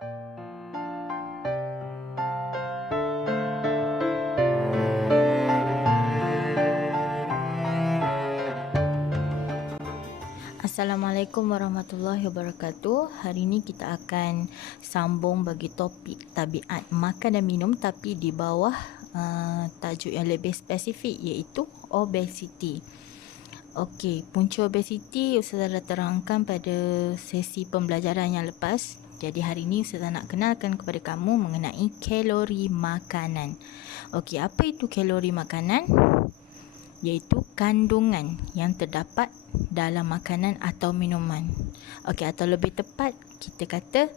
Assalamualaikum warahmatullahi wabarakatuh. Hari ini kita akan sambung bagi topik tabiat makan dan minum, tapi di bawah tajuk yang lebih spesifik, iaitu obesiti. Okey, punca obesiti Ustazah dah terangkan pada sesi pembelajaran yang lepas. Jadi hari ini Ustazah nak kenalkan kepada kamu mengenai kalori makanan. Okey, apa itu kalori makanan? Iaitu kandungan yang terdapat dalam makanan atau minuman. Okey, atau lebih tepat kita kata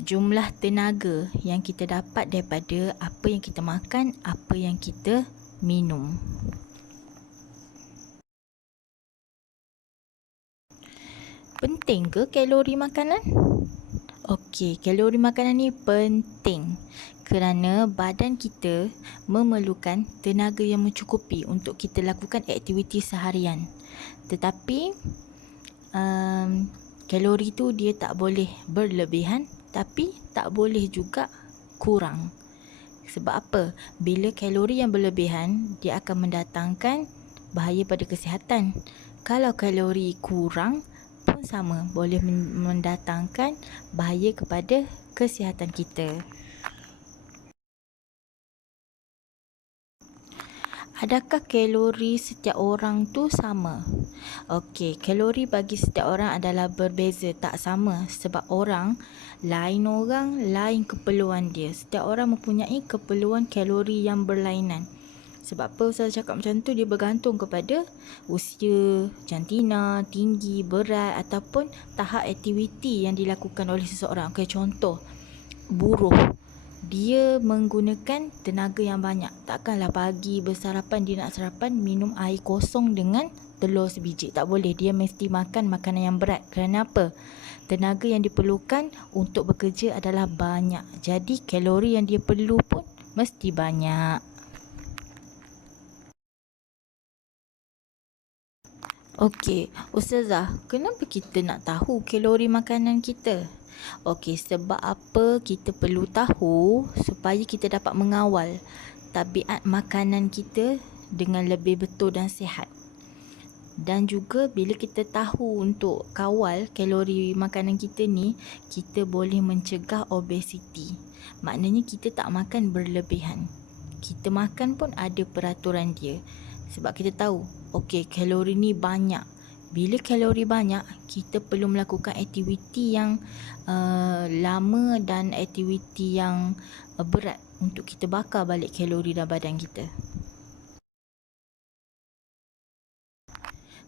jumlah tenaga yang kita dapat daripada apa yang kita makan, apa yang kita minum. Penting ke kalori makanan? Okey, kalori makanan ni penting kerana badan kita memerlukan tenaga yang mencukupi untuk kita lakukan aktiviti seharian. Tetapi kalori tu dia tak boleh berlebihan, tapi tak boleh juga kurang. Sebab apa? Bila kalori yang berlebihan, dia akan mendatangkan bahaya pada kesihatan. Kalau kalori kurang pun sama, boleh mendatangkan bahaya kepada kesihatan kita. Adakah kalori setiap orang tu sama? Okey, kalori bagi setiap orang adalah berbeza, tak sama. Sebab orang lain keperluan dia. Setiap orang mempunyai keperluan kalori yang berlainan. Sebab apa Ustaz cakap macam tu? Dia bergantung kepada usia, jantina, tinggi, berat ataupun tahap aktiviti yang dilakukan oleh seseorang. Okey, contoh, buruh. Dia menggunakan tenaga yang banyak. Takkanlah pagi bersarapan dia nak sarapan minum air kosong dengan telur sebiji. Tak boleh. Dia mesti makan makanan yang berat. Kerana apa? Tenaga yang diperlukan untuk bekerja adalah banyak. Jadi kalori yang dia perlu pun mesti banyak. Okey, Ustazah, kenapa kita nak tahu kalori makanan kita? Okey, sebab apa kita perlu tahu? Supaya kita dapat mengawal tabiat makanan kita dengan lebih betul dan sihat. Dan juga bila kita tahu untuk kawal kalori makanan kita ni, kita boleh mencegah obesiti. Maknanya kita tak makan berlebihan. Kita makan pun ada peraturan dia. Sebab kita tahu, okey, kalori ni banyak. Bila kalori banyak, kita perlu melakukan aktiviti yang lama dan aktiviti yang berat untuk kita bakar balik kalori dalam badan kita.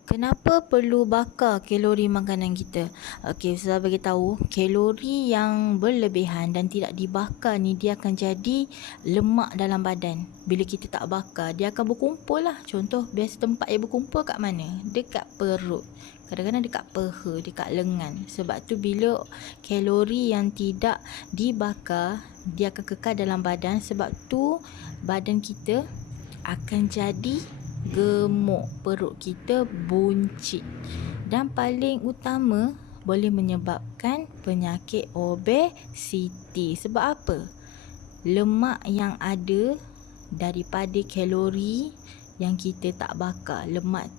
Kenapa perlu bakar kalori makanan kita? Okey, saya bagi tahu, kalori yang berlebihan dan tidak dibakar ni dia akan jadi lemak dalam badan. Bila kita tak bakar, dia akan berkumpul lah. Contoh, biasa tempat yang berkumpul kat mana? Dekat perut. Kadang-kadang dekat peha, dekat lengan. Sebab tu bila kalori yang tidak dibakar, dia akan kekal dalam badan. Sebab tu badan kita akan jadi gemuk, perut kita buncit, dan paling utama boleh menyebabkan penyakit obesiti. Sebab apa? Lemak yang ada daripada kalori yang kita tak bakar. Lemak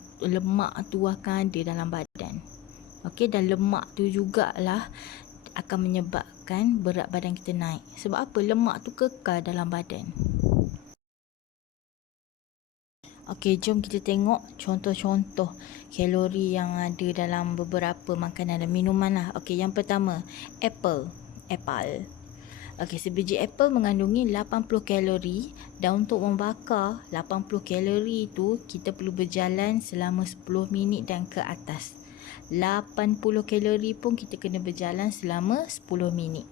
tu akan ada dalam badan. Okey, dan lemak tu jugalah akan menyebabkan berat badan kita naik. Sebab apa? Lemak tu kekal dalam badan. Okey, jom kita tengok contoh-contoh kalori yang ada dalam beberapa makanan dan minuman lah. Okey, yang pertama, apple. Okey, sebiji apple mengandungi 80 kalori, dan untuk membakar 80 kalori itu kita perlu berjalan selama 10 minit dan ke atas. 80 kalori pun kita kena berjalan selama 10 minit.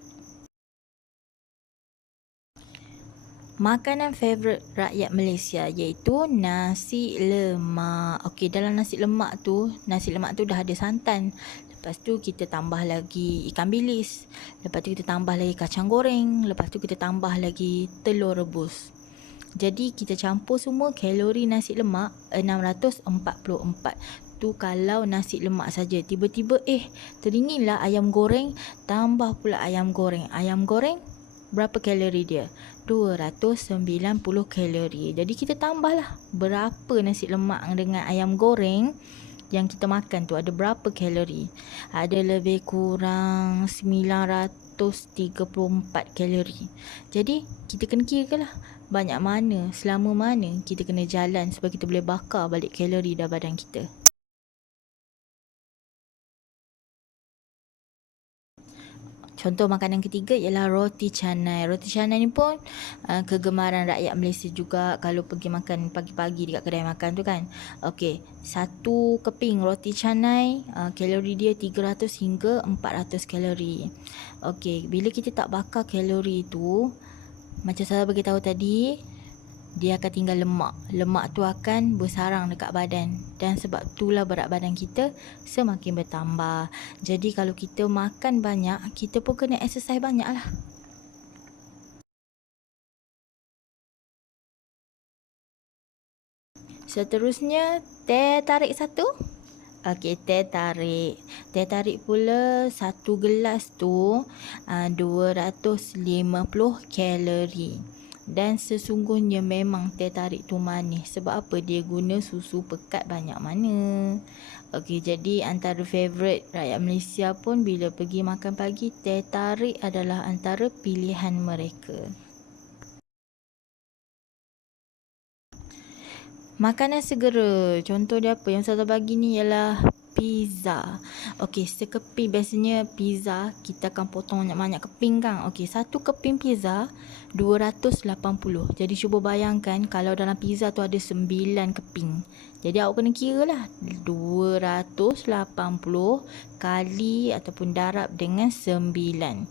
Makanan favourite rakyat Malaysia iaitu nasi lemak. Okey, dalam nasi lemak tu dah ada santan. Lepas tu kita tambah lagi ikan bilis. Lepas tu kita tambah lagi kacang goreng. Lepas tu kita tambah lagi telur rebus. Jadi kita campur semua kalori nasi lemak 644. tu kalau nasi lemak saja. Tiba-tiba teringinlah ayam goreng, tambah pula ayam goreng. Ayam goreng berapa kalori dia? 290 kalori. Jadi kita tambahlah berapa nasi lemak dengan ayam goreng yang kita makan tu, ada berapa kalori. Ada lebih kurang 934 kalori. Jadi kita kena kira lah banyak mana, selama mana kita kena jalan supaya kita boleh bakar balik kalori dalam badan kita. Contoh makanan ketiga ialah roti canai. Roti canai ni pun kegemaran rakyat Malaysia juga kalau pergi makan pagi-pagi dekat kedai makan tu kan. Okey, satu keping roti canai kalori dia 300 hingga 400 kalori. Okey, bila kita tak bakar kalori tu, macam saya bagi tahu tadi, dia akan tinggal lemak. Lemak tu akan bersarang dekat badan. Dan sebab itulah berat badan kita semakin bertambah. Jadi kalau kita makan banyak, kita pun kena exercise banyak lah. Seterusnya, teh tarik satu. Okey, teh tarik. Teh tarik pula satu gelas tu 250 kalori. Dan sesungguhnya memang teh tarik tu manis. Sebab apa? Dia guna susu pekat banyak mana. Okey, jadi antara favourite rakyat Malaysia pun bila pergi makan pagi, teh tarik adalah antara pilihan mereka. Makanan segera. Contoh dia apa? Yang saya bagi ni ialah pizza. Okey, sekeping biasanya pizza kita akan potong banyak-banyak keping kan. Okey, satu keping pizza 280. Jadi cuba bayangkan kalau dalam pizza tu ada 9 keping. Jadi awak kena kira lah 280 kali ataupun darab dengan 9.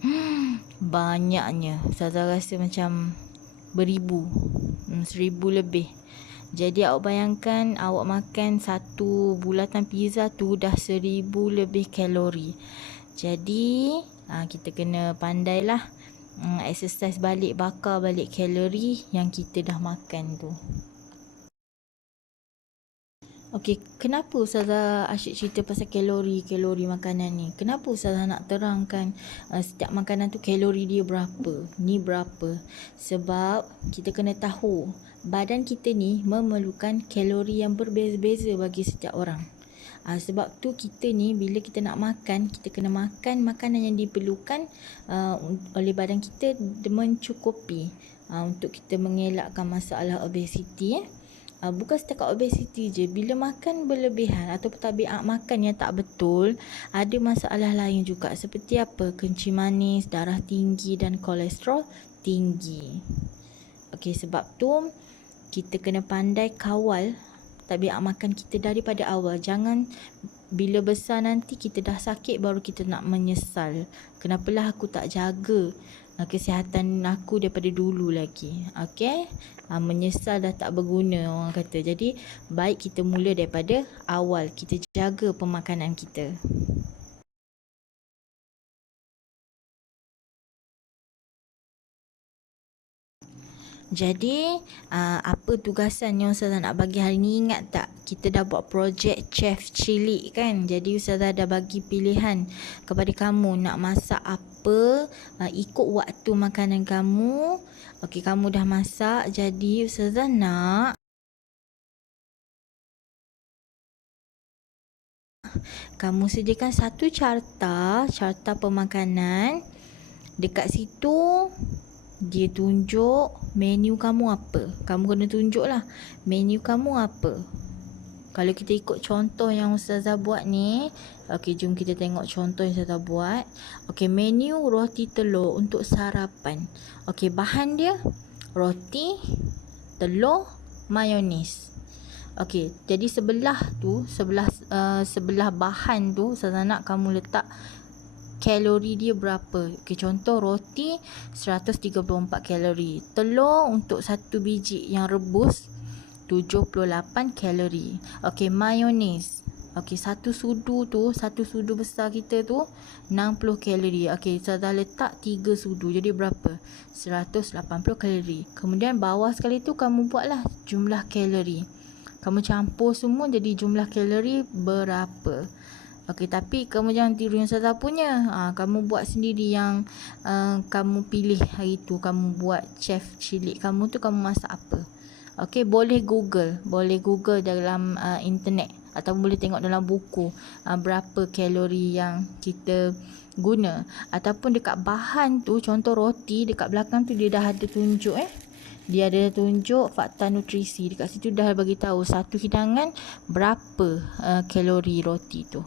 Banyaknya. Saya rasa macam beribu. 1000 lebih. Jadi awak bayangkan awak makan satu bulatan pizza tu dah 1000 lebih kalori. Jadi kita kena pandailah exercise balik, bakar balik kalori yang kita dah makan tu. Okey, kenapa Ustazah asyik cerita pasal kalori makanan ni? Kenapa Ustazah nak terangkan setiap makanan tu kalori dia berapa, ni berapa? Sebab kita kena tahu badan kita ni memerlukan kalori yang berbeza-beza bagi setiap orang. Sebab tu kita ni bila kita nak makan, kita kena makan makanan yang diperlukan oleh badan kita mencukupi untuk kita mengelakkan masalah obesiti. Bukan setakat obesiti je, bila makan berlebihan atau tabiat makan yang tak betul, ada masalah lain juga seperti apa? Kencing manis, darah tinggi dan kolesterol tinggi. Okey, sebab tu kita kena pandai kawal tabiat makan kita daripada awal. Jangan bila besar nanti kita dah sakit baru kita nak menyesal. Kenapalah aku tak jaga kesihatan aku daripada dulu lagi. Okey, menyesal dah tak berguna orang kata. Jadi baik kita mula daripada awal, kita jaga pemakanan kita. Jadi apa tugasan yang Ustazah nak bagi hari ni? Ingat tak kita dah buat projek Chef Cilik kan? Jadi Ustazah dah bagi pilihan kepada kamu nak masak apa, ikut waktu makanan kamu. Okey, kamu dah masak, jadi Ustazah nak kamu sediakan satu carta pemakanan. Dekat situ dia tunjuk menu kamu apa. Kamu kena tunjuk lah menu kamu apa. Kalau kita ikut contoh yang Ustazah buat ni, okey, jom kita tengok contoh yang Ustazah buat. Okey, menu roti telur untuk sarapan. Okey, bahan dia roti, telur, mayonis. Okey, jadi sebelah bahan tu Ustazah nak kamu letak kalori dia berapa. Okey, contoh roti 134 kalori. Telur untuk satu biji yang rebus 78 kalori. Okey, mayonis. Okey, satu sudu besar kita tu 60 kalori. Okey, saya dah letak 3 sudu. Jadi berapa? 180 kalori. Kemudian bawah sekali tu kamu buatlah jumlah kalori. Kamu campur semua jadi jumlah kalori berapa. Okey, tapi kamu jangan tiru yang Ustazah punya. Kamu buat sendiri yang kamu pilih hari tu. Kamu buat chef cilik kamu tu, kamu masak apa. Okey, boleh Google dalam internet atau boleh tengok dalam buku berapa kalori yang kita guna. Ataupun dekat bahan tu, contoh roti, dekat belakang tu dia dah ada tunjuk dia ada tunjuk fakta nutrisi. Dekat situ dah bagi tahu satu hidangan berapa kalori roti tu.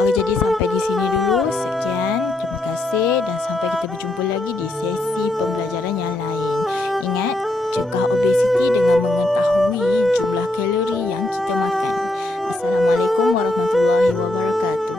Okey, jadi sampai di sini dulu. Sekian, terima kasih dan sampai kita berjumpa lagi di sesi pembelajaran yang lain. Ingat, cegah obesiti dengan mengetahui jumlah kalori yang kita makan. Assalamualaikum warahmatullahi wabarakatuh.